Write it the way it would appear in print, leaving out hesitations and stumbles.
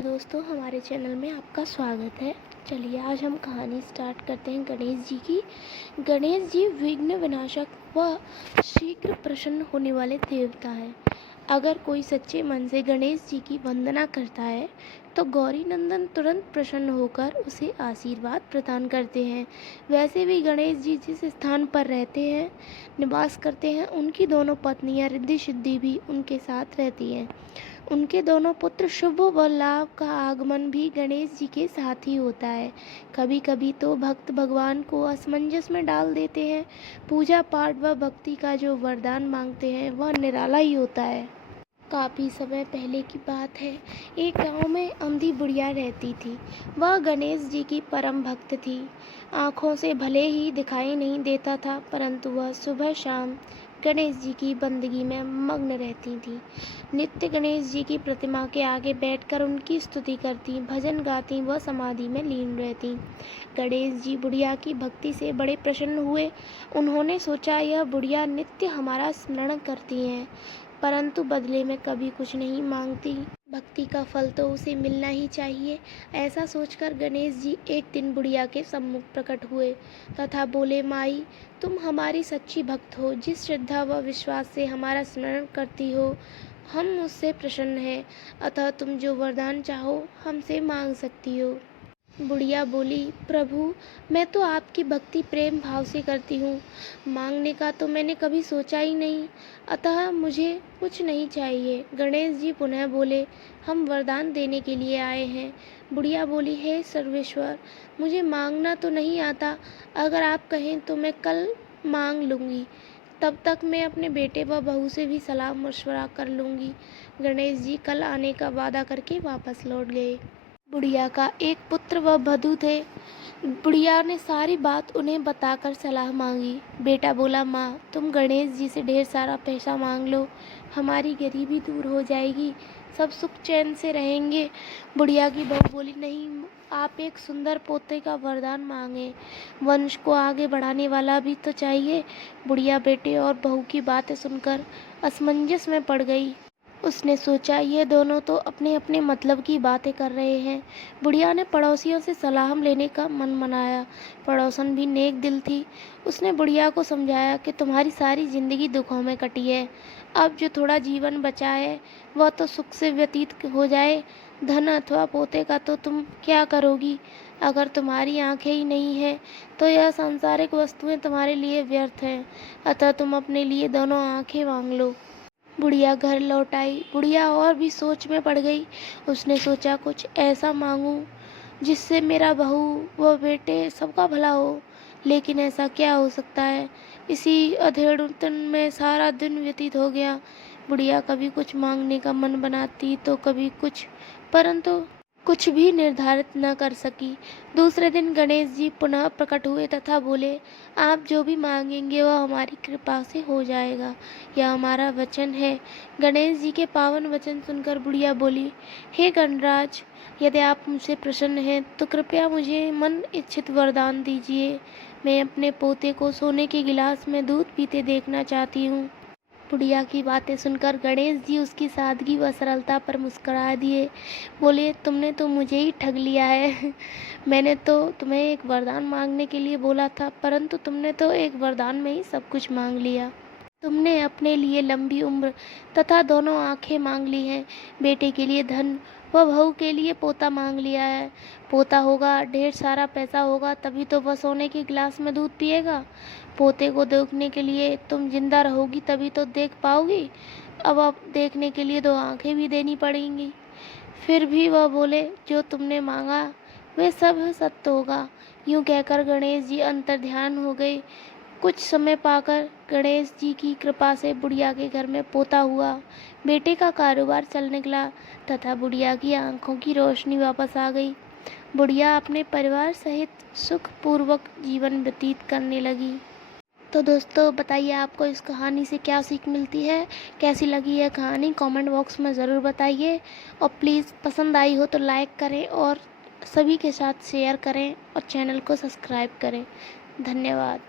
Hello दोस्तों, हमारे channel में आपका स्वागत है। चलिए आज हम कहानी स्टार्ट करते हैं गणेश जी की। गणेश जी विघ्न विनाशक व शीघ्र प्रसन्न होने वाले देवता हैं। अगर कोई सच्चे मन से गणेश जी की वंदना करता है तो गौरी नंदन तुरंत प्रसन्न होकर उसे आशीर्वाद प्रदान करते हैं। वैसे भी गणेश जी जिस स्थान पर रहते हैं, निवास करते हैं, उनकी दोनों पत्नियां रिद्धि सिद्धि भी उनके साथ रहती हैं। उनके दोनों पुत्र शुभ व लाभ का आगमन भी गणेश जी के साथ ही होता है। कभी कभी तो भक्त भगवान को असमंजस में डाल देते हैं। पूजा पाठ व भक्ति का जो वरदान मांगते हैं वह निराला ही होता है। काफ़ी समय पहले की बात है। एक गांव में अंधी बुढ़िया रहती थी। वह गणेश जी की परम भक्त थी। आँखों से भले ही दिखाई नहीं देता था, परंतु वह सुबह शाम गणेश जी की बंदगी में मग्न रहती थी। नित्य गणेश जी की प्रतिमा के आगे बैठकर उनकी स्तुति करती, भजन गाती व समाधि में लीन रहती। गणेश जी बुढ़िया की भक्ति से बड़े प्रसन्न हुए। उन्होंने सोचा, यह बुढ़िया नित्य हमारा स्मरण करती है, परंतु बदले में कभी कुछ नहीं मांगती। भक्ति का फल तो उसे मिलना ही चाहिए। ऐसा सोचकर गणेश जी एक दिन बुढ़िया के सम्मुख प्रकट हुए तथा बोले, माई, तुम हमारी सच्ची भक्त हो। जिस श्रद्धा व विश्वास से हमारा स्मरण करती हो, हम उससे प्रसन्न हैं। अतः तुम जो वरदान चाहो हमसे मांग सकती हो। बुढ़िया बोली, प्रभु, मैं तो आपकी भक्ति प्रेम भाव से करती हूँ। मांगने का तो मैंने कभी सोचा ही नहीं, अतः मुझे कुछ नहीं चाहिए। गणेश जी पुनः बोले, हम वरदान देने के लिए आए हैं। बुढ़िया बोली, हे सर्वेश्वर, मुझे मांगना तो नहीं आता। अगर आप कहें तो मैं कल मांग लूँगी। तब तक मैं अपने बेटे व बहू से भी सलाह मशवरा कर लूँगी। गणेश जी कल आने का वादा करके वापस लौट गए। बुढ़िया का एक पुत्र व बधू थे। बुढ़िया ने सारी बात उन्हें बताकर सलाह मांगी। बेटा बोला, माँ, तुम गणेश जी से ढेर सारा पैसा मांग लो, हमारी गरीबी दूर हो जाएगी, सब सुख चैन से रहेंगे। बुढ़िया की बहू बोली, नहीं, आप एक सुंदर पोते का वरदान मांगे, वंश को आगे बढ़ाने वाला भी तो चाहिए। बुढ़िया बेटे और बहू की बातें सुनकर असमंजस में पड़ गई। उसने सोचा, ये दोनों तो अपने अपने मतलब की बातें कर रहे हैं। बुढ़िया ने पड़ोसियों से सलाह लेने का मन मनाया। पड़ोसन भी नेक दिल थी। उसने बुढ़िया को समझाया कि तुम्हारी सारी जिंदगी दुखों में कटी है। अब जो थोड़ा जीवन बचा है वह तो सुख से व्यतीत हो जाए। धन अथवा पोते का तो तुम क्या करोगी? अगर तुम्हारी आंखें ही नहीं हैं तो यह सांसारिक वस्तुएं तुम्हारे लिए व्यर्थ हैं। अतः तुम अपने लिए दोनों आंखें मांग लो। बुढ़िया घर लौट आई। बुढ़िया और भी सोच में पड़ गई। उसने सोचा, कुछ ऐसा मांगूं जिससे मेरा बहू व बेटे सबका भला हो। लेकिन ऐसा क्या हो सकता है? इसी अधेड़ुतन में सारा दिन व्यतीत हो गया। बुढ़िया कभी कुछ मांगने का मन बनाती तो कभी कुछ, परंतु कुछ भी निर्धारित न कर सकी। दूसरे दिन गणेश जी पुनः प्रकट हुए तथा बोले, आप जो भी मांगेंगे वह हमारी कृपा से हो जाएगा, यह हमारा वचन है। गणेश जी के पावन वचन सुनकर बुढ़िया बोली, हे गणराज, यदि आप मुझसे प्रसन्न हैं तो कृपया मुझे मन इच्छित वरदान दीजिए। मैं अपने पोते को सोने के गिलास में दूध पीते देखना चाहती हूँ। बुढ़िया की बातें सुनकर गणेश जी उसकी सादगी व सरलता पर मुस्कुरा दिए। बोले, तुमने तो मुझे ही ठग लिया है। मैंने तो तुम्हें एक वरदान मांगने के लिए बोला था, परंतु तुमने तो एक वरदान में ही सब कुछ मांग लिया। तुमने अपने लिए लंबी उम्र तथा दोनों आंखें मांग ली हैं। बेटे के लिए धन व बहू के लिए पोता मांग लिया है। पोता होगा, ढेर सारा पैसा होगा, तभी तो वह सोने के गिलास में दूध पिएगा। पोते को देखने के लिए तुम जिंदा रहोगी, तभी तो देख पाओगी। अब देखने के लिए दो आंखें भी देनी पड़ेंगी। फिर भी वह बोले, जो तुमने मांगा वे सब सत्य होगा। यूं कहकर गणेश जी अंतर्ध्यान हो गए। कुछ समय पाकर गणेश जी की कृपा से बुढ़िया के घर में पोता हुआ। बेटे का कारोबार चल निकला तथा बुढ़िया की आंखों की रोशनी वापस आ गई। बुढ़िया अपने परिवार सहित सुखपूर्वक जीवन व्यतीत करने लगी। तो दोस्तों, बताइए आपको इस कहानी से क्या सीख मिलती है? कैसी लगी यह कहानी कमेंट बॉक्स में ज़रूर बताइए। और प्लीज़ पसंद आई हो तो लाइक करें और सभी के साथ शेयर करें और चैनल को सब्सक्राइब करें। धन्यवाद।